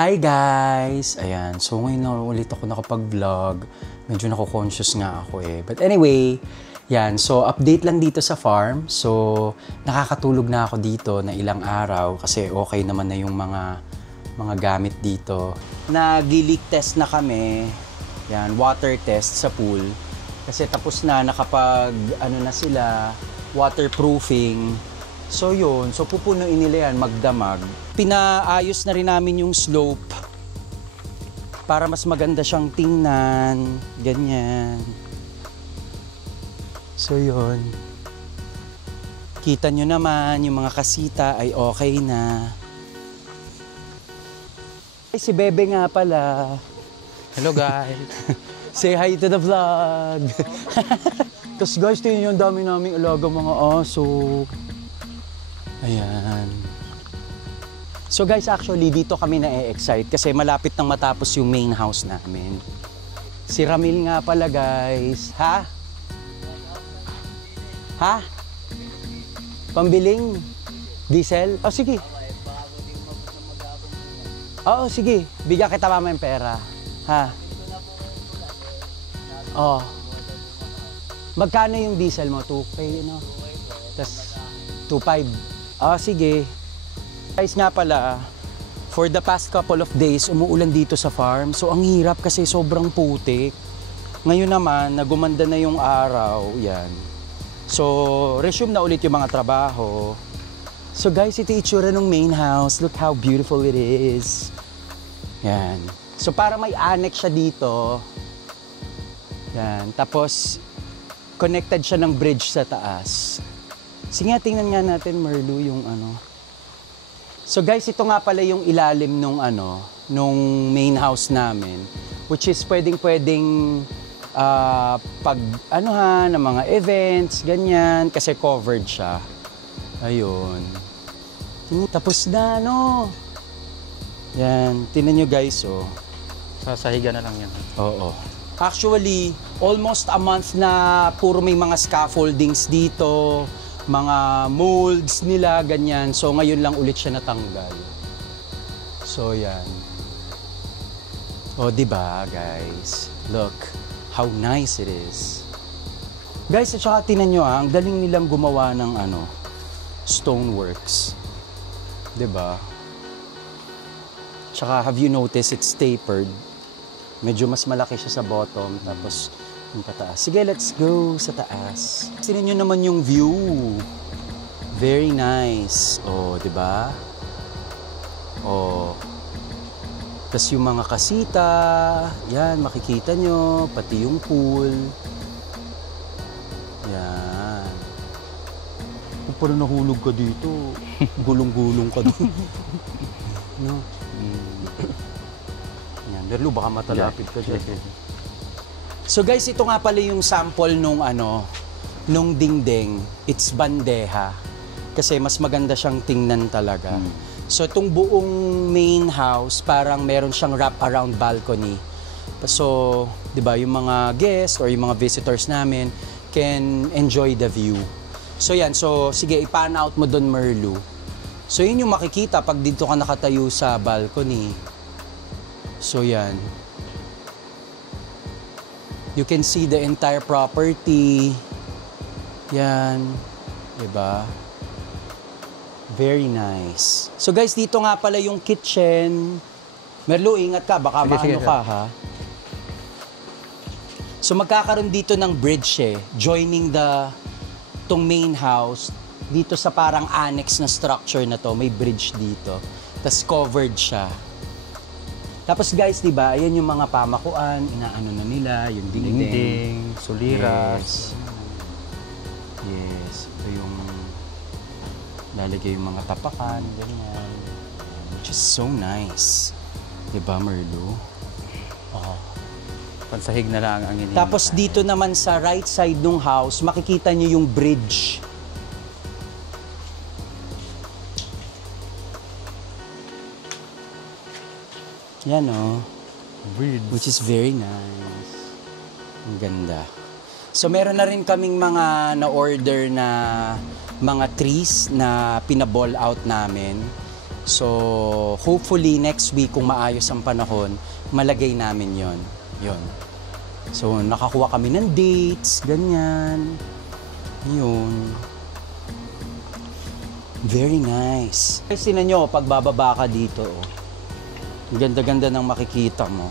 Hi guys! Ayan, so ngayon na ulit ako nakapag-vlog. Medyo nako-conscious nga ako eh. But anyway, yan. So update lang dito sa farm. So nakakatulog na ako dito na ilang araw kasi okay naman na yung mga gamit dito. Nag-leak test na kami. Yan, water test sa pool. Kasi tapos na, nakapag ano na sila, waterproofing. So yun, so pupunuin nila yan, magdamag. Pinaayos na rin namin yung slope para mas maganda siyang tingnan, ganyan. So yun. Kita nyo naman, yung mga kasita ay okay na. Ay, si Bebe nga pala. Hello guys. Say hi to the vlog. Tapos guys, tingnan nyo, ang dami naming alaga mga aso. Ayan. So guys, actually dito kami na-excite kasi malapit nang matapos yung main house namin. Si Ramil nga pala guys. Ha? Ha? Pambiling diesel? Oh sige. Oo, sige. Bigyan kita mama yung pera. Ha? Oh. Magkano yung diesel mo? 2K, no? Tapos 2.5. Ah, sige. Guys nga pala, for the past couple of days, umuulan dito sa farm. So, ang hirap kasi sobrang putik. Ngayon naman, nagumanda na yung araw. Yan. So, resume na ulit yung mga trabaho. So, guys, ito itsura ng main house. Look how beautiful it is. Yan. So, para may annex siya dito. Yan. Tapos, connected siya ng bridge sa taas. Sige nga, tingnan nga natin, Merlu, yung ano. So guys, ito nga pala yung ilalim nung ano, nung main house namin. Which is pwedeng-pwedeng pag ano ha, ng mga events, ganyan, kasi covered siya. Ayun. Tapos na, no? Yan, tingnan nyo guys, oh. Sasahiga na lang yan. Oo. Actually, almost a month na puro may mga scaffoldings dito, mga molds nila, ganyan. So, ngayon lang ulit siya natanggal. So, yan. O, diba, guys? Look how nice it is. Guys, at saka tinan nyo, ang galing nilang gumawa ng, ano, stoneworks. Diba? Tsaka, have you noticed it's tapered? Medyo mas malaki siya sa bottom, tapos yung pataas. Sige, let's go sa taas. Tingnan nyo naman yung view. Very nice. Oh, di ba? Oh. Tapos yung mga kasita, yan, makikita nyo, pati yung pool. Yan. Kung parang nahulog ka dito, gulong-gulong ka doon. No? Yan, Merlu, baka matalapit ka dyan. So guys, ito nga pala yung sample nung ano, nung dingding. It's bandeja. Kasi mas maganda siyang tingnan talaga. So itong buong main house, parang meron siyang wrap around balcony. So, 'di ba, yung mga guests or yung mga visitors namin can enjoy the view. So yan, so sige, i-pan out mo doon, Merlu. So yun yung makikita pag dito ka nakatayo sa balcony. So yan. You can see the entire property. Yan. Diba? Very nice. So guys, dito nga pala yung kitchen. Merlu, ingat ka. Baka maano ka, ha? So magkakaroon dito ng bridge eh. Joining tong main house. Dito sa parang annex na structure na to. May bridge dito. Tapos covered siya. Tapos guys, di ba, ayan yung mga pamakuan, inaano na nila, yung dingding, suliras. Yes. Ito yung lalagay yung mga tapakan, ganyan. Which is so nice. Di ba, Merlu? Oh. Pansahig na lang ang inihintay. Tapos dito naman sa right side ng house, makikita nyo yung bridge. Yan o. Which is very nice. Ang ganda. So meron na rin kaming mga na-order na mga trees na pinaball out namin. So, hopefully next week kung maayos ang panahon, malagay namin yon. So, nakakuha kami ng dates, ganyan. Yun. Very nice. Kasi tingnan nyo, pag bababa ka dito, oh. Ganda-ganda ng makikita mo.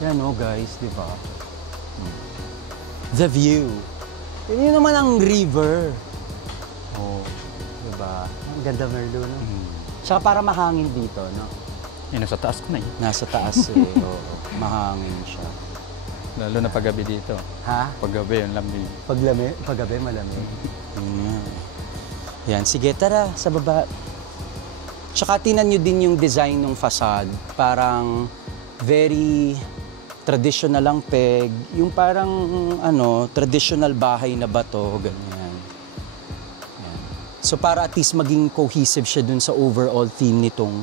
Yan oh guys, di ba? The view. Yun naman ang river. Oh, di ba? Ang ganda, Merlo, no? Tsaka para mahangin dito, no? Nasa taas ko na eh. Nasa taas eh, oo. Mahangin siya. Lalo na paggabi dito. Ha? Paggabi, yung lamig. Paggabi, malamig. Yan, sige, tara, sa baba. Tsaka tinan nyo din yung design ng facade. Parang very traditional lang peg. Yung parang, traditional bahay na bato, ganyan. Yan. So para at least maging cohesive siya dun sa overall theme nitong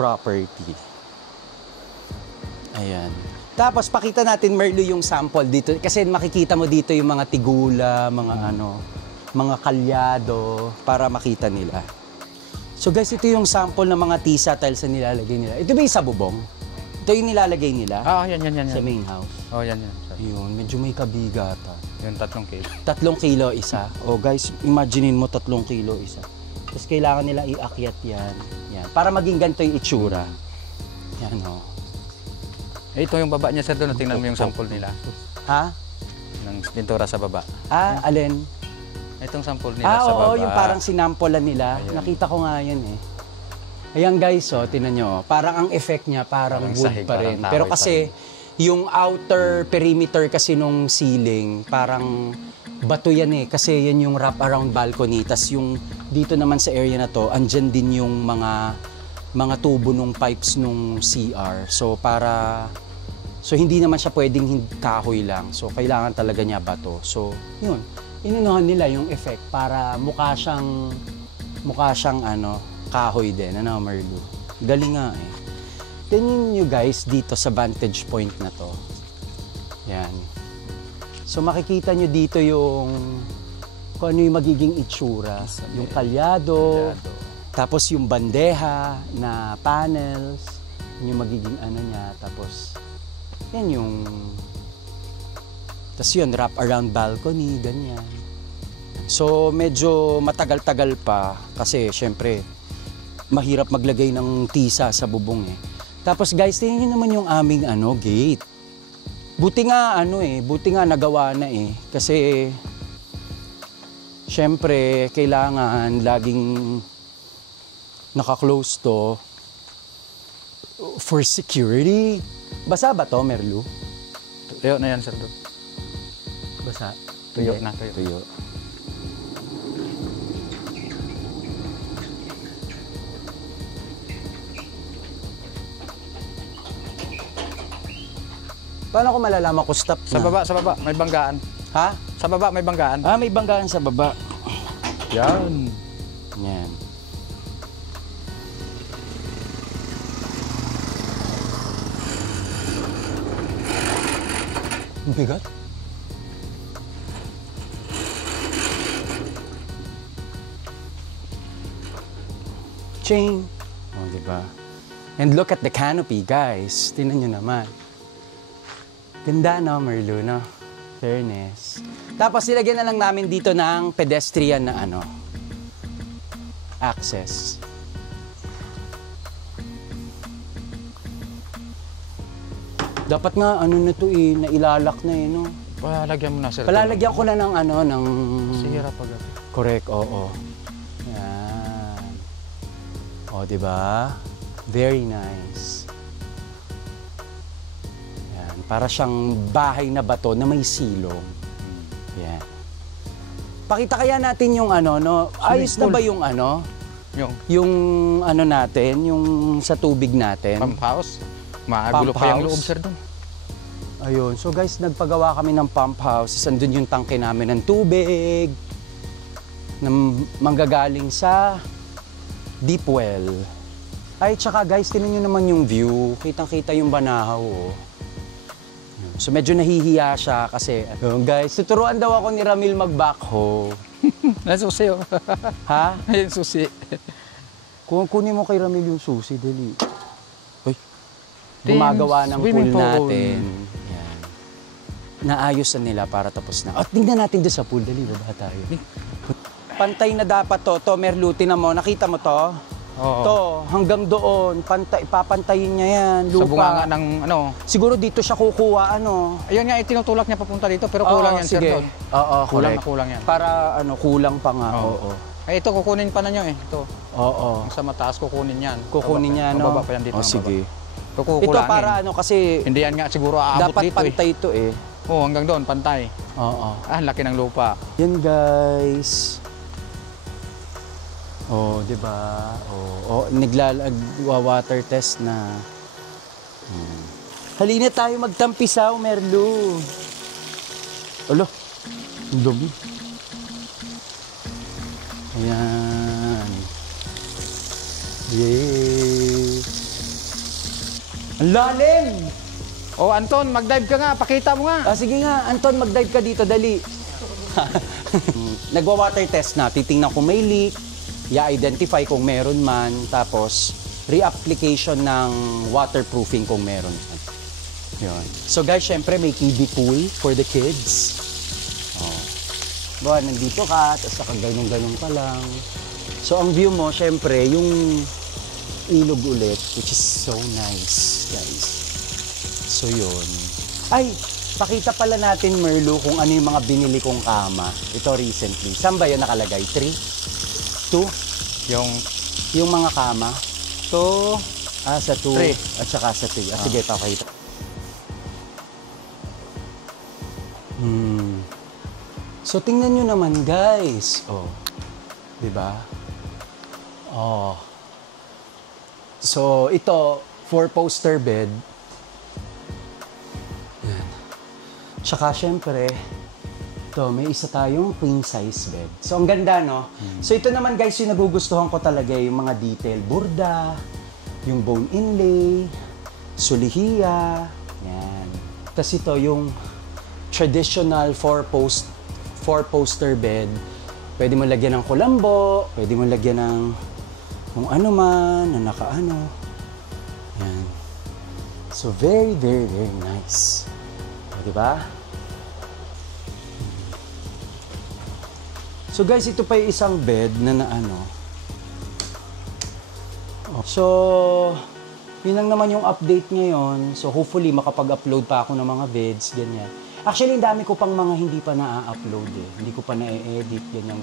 property. Ayan. Tapos pakita natin, Merlo, yung sample dito. Kasi makikita mo dito yung mga tigula, mga kalyado, para makita nila. So guys, ito yung sample ng mga tisa tiles na nilalagay nila. Ito ba yung sa bubong? Ito yung nilalagay nila? Yan. Sa main house? Yan. Yun, medyo may kabigata. Yung 3 kilo. 3 kilo isa. Guys, imaginein mo 3 kilo isa. Tapos kailangan nila iakyat yan. Para maging ganito yung itsura. Yan o. Ito yung baba niya, sir, doon. Tingnan mo yung sample nila. Ha? Ng pintura sa baba. Alin? Itong sample nila sa baba. Oo, yung parang sinampolan nila. Ayan. Nakita ko nga yan eh. Ayan guys, tinan nyo. Parang ang effect niya, parang wood sahig, pa rin. parang Pero kahoy kasi, yung outer perimeter kasi nung ceiling, parang bato yan eh. Kasi yan yung wrap around balcony. Tapos yung dito naman sa area na to, andyan din yung mga tubo nung pipes nung CR. So hindi naman siya pwedeng kahoy lang. So kailangan talaga niya bato. So yun, inunuhan nila yung effect para mukha siyang kahoy din. Merlo? Galing nga eh. Tingnan nyo guys dito sa vantage point na to. Yan. So makikita nyo dito yung kung ano yung magiging itsura. Yung kalyado. Tapos yung bandeha na panels. Yung magiging niya. Tapos yan yung... Tapos yun, wrap around balcony, ganyan. So, medyo matagal-tagal pa kasi syempre, mahirap maglagay ng tisa sa bubong eh. Tapos guys, tingnan nyo naman yung aming gate. Buti nga nagawa na eh. Kasi, syempre, kailangan laging naka-close to for security. Basa ba to, Merlo? Tuyo na yan, sir, doon. Basa? Tuyo na, tuyo. Paano ko malalaman kung stop na? Sa baba, may banggaan. Ha? Sa baba, may banggaan. May banggaan sa baba. Yan. Yan. Ang bigat. Ching! Diba? And look at the canopy, guys. Tingnan nyo naman. Ganda, no, Merlo, no? Fairness. Tapos, nilagyan na lang namin dito ng pedestrian na access. Dapat nga, na to nailalak na no? Palalagyan mo na, sir. Palalagyan ko na ng ng... Sira paggabi. Correct, oo. Yan. Diba? Very nice. Yan. Para siyang bahay na bato na may silong. Yan. Pakita kaya natin yung ayos na ba yung Yung natin, yung sa tubig natin. Pump house? Maagulo pa yung loob, sir, doon. Ayun. So guys, nagpagawa kami ng pump house. Andun yung tangke namin ng tubig na manggagaling sa deep well. Ay, tsaka guys, tinan nyo naman yung view. Kitang-kita yung Banahaw. So medyo nahihiya siya kasi, guys, tuturuan daw ako ni Ramil mag-backhoe. Nasusi, oh. Ha? Ayun, susi. Kunin mo kay Ramil yung susi, dali. Uy. Gumagawa ng Swimming pool pool. natin. Yan. Naayos na nila para tapos na. At tingnan natin doon sa pool, dali, baba tayo. Pantay na dapat to. To, Merluti na mo. Nakita mo to? Oo. To, hanggang doon. Papantayin niya yan. Lupa. Sa bunganga ng ano. Siguro dito siya kukuha, ano. Ayun nga, itinutulak niya papunta dito, pero kulang yan, sir, sige. doon. Oo, Kulang correct. na kulang yan. Para, kulang pa nga. Oo. Ay, ito, kukunin pa na nyo eh. Ito. Oo. Sa mataas, kukunin yan. Kukunin niya, no? Mababa pa yan dito. Sige. Ito, Ito para kasi hindi yan nga siguro aabot dapat dito pantay ito eh. Oo, hanggang doon, pantay. Oo. Laki ng lupa. Yan guys. Oh, 'di ba? Nagwa-water test na. Halina tayo magtampisaw, Merlu. Alo. Ang dumi. Ayan. Yay. Ang lalim! Oh, Anton, mag-dive ka nga. Pakita mo nga. Sige nga, Anton, mag-dive ka dito, dali. Nagwa-water test na. Titingnan kung may leak, i-identify kung meron man, tapos re-application ng waterproofing kung meron. Yun. So guys, syempre may kiddie pool for the kids. Nandito ka, tapos nakaganong-ganong ka lang. So ang view mo, syempre, yung ilog ulit, which is so nice, guys. So yun. Ay, pakita pala natin, Merlu, kung ano yung mga binili kong kama. Ito recently. Saan ba yun nakalagay? 3? 2? Yung mga kama? 2. Sa 2. 3. At saka sa 3. Sige, pakita. So tingnan nyo naman, guys. Diba? So ito, 4-poster bed. Yan. Tsaka syempre, ito, may isa tayong queen size bed. So ang ganda, no? So ito naman, guys, yung nagugustuhan ko talaga, yung mga detail. Burda, yung bone inlay, sulihiya. Yan. Tapos ito, yung traditional 4-poster bed. Pwede mo lagyan ng kulambo, pwede mo lagyan ng kung ano man, na nakaano. Yan. So, very, very, very nice. Diba? So, guys, ito pa yung isang bed na naano. So, yun lang naman yung update ngayon. So, hopefully, makapag-upload pa ako ng mga vids, ganyan. Actually, ang dami ko pang mga hindi pa na-upload eh. Hindi ko pa na-edit, ganyan.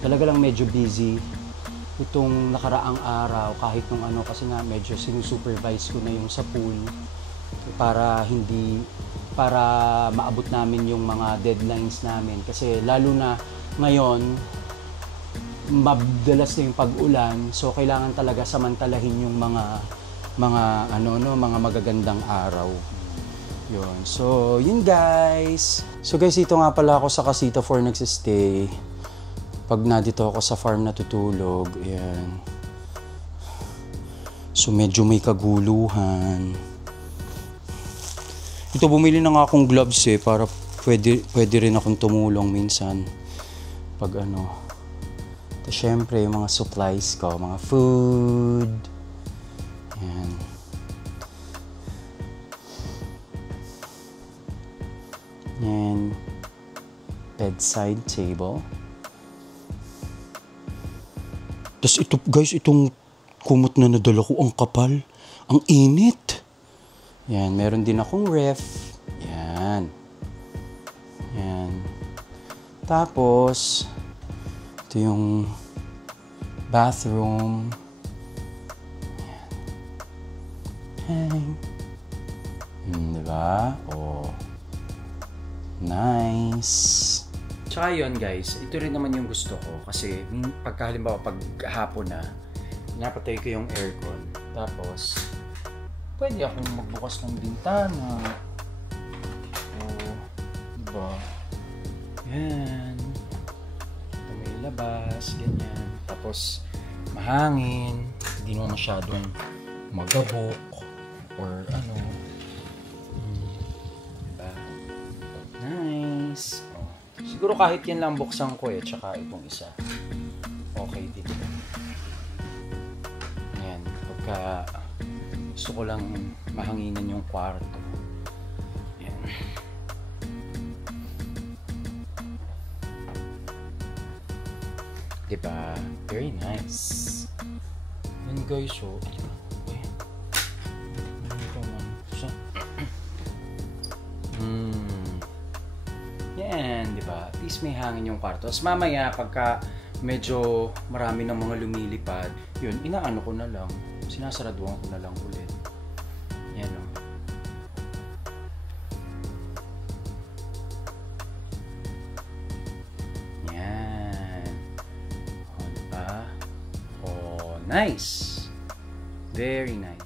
Talaga lang medyo busy itong nakaraang araw, kahit nung ano, kasi nga medyo sinusupervise ko na yung sa pool para maabot namin yung mga deadlines namin. Kasi lalo na ngayon, madalas na yung pag-ulan, so kailangan talaga samantalahin yung mga magagandang araw. Yun. So, yun guys. So guys, ito nga pala ako sa Casita 4 nagsistay. Pag nandito ako sa farm natutulog, ayan. So, medyo may kaguluhan. Ito, bumili na nga akong gloves eh, para pwede rin akong tumulong minsan. Pag ano. Ito, syempre, yung mga supplies ko, mga food. Ayan. And bedside table. Tapos ito, guys, itong kumot na nadala ko, ang kapal. Ang init. Yan, meron din akong ref. Yan. Yan. Tapos, ito yung bathroom. Yan. Diba? Nice. Tsaka yun guys, ito rin naman yung gusto ko kasi halimbawa pag hapon na, napatay ko yung aircon. Tapos, pwede akong magbukas ng bintana. Diba? Yan. Ito may labas, ganyan. Tapos, mahangin. Hindi mo masyadong magabok or ano. Nice. Siguro kahit yan lang buksan ko tsaka itong isa. Okay din. Kaya gusto ko lang mahanginan yung kwarto. Yan. Diba? Very nice. Yan guys, so yan, diba? At least may hangin yung kwarto. Tapos mamaya, pagka medyo marami ng mga lumilipad, yun, inaano ko na lang. Sinasaraduhan ko na lang ulit. Yan o. Yan. O, diba? Oh, nice. Very nice.